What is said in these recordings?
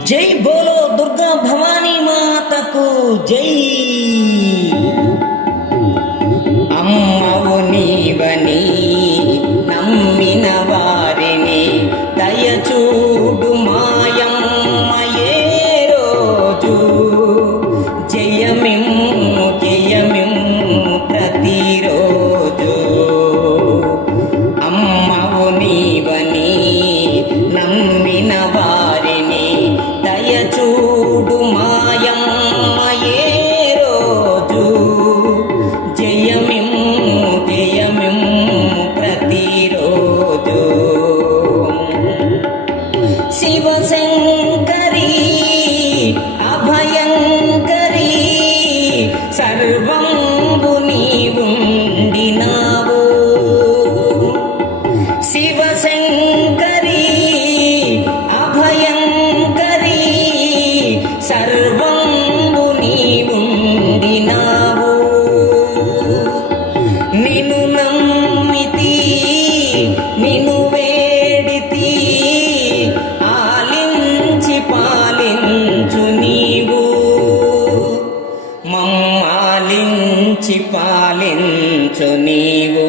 जय बोलो दुर्गा भवानी माता को जय। too పాలించు నీవు.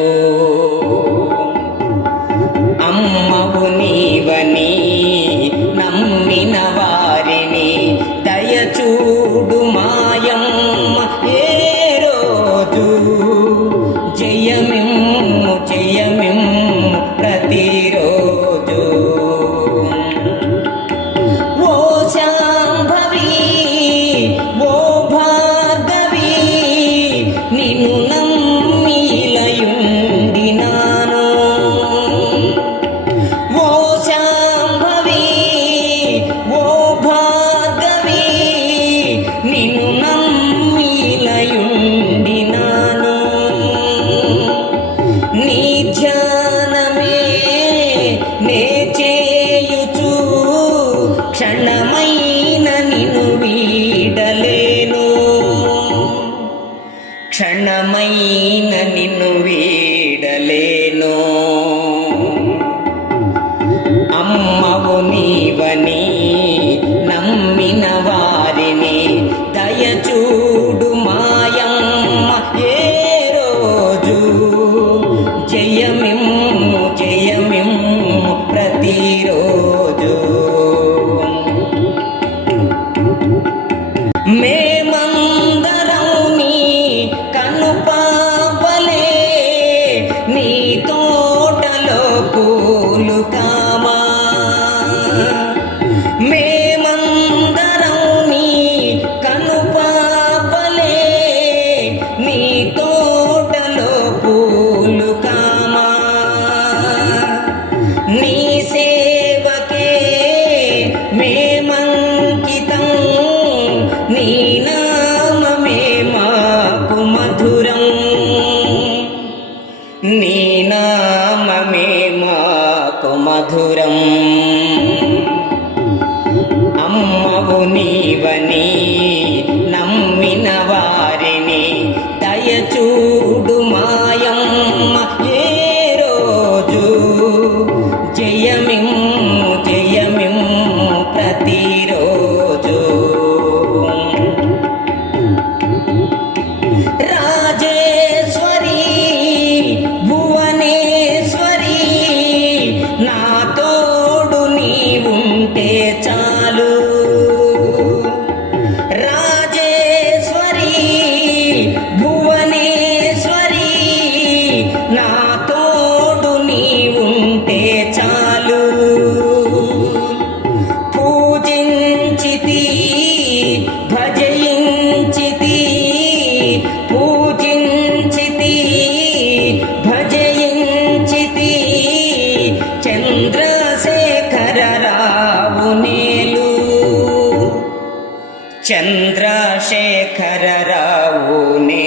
Me రాజేశ్వరి భువనేశ్వరి నా తోడు నీవుంటే చాలు. చంద్రశేఖరరావునే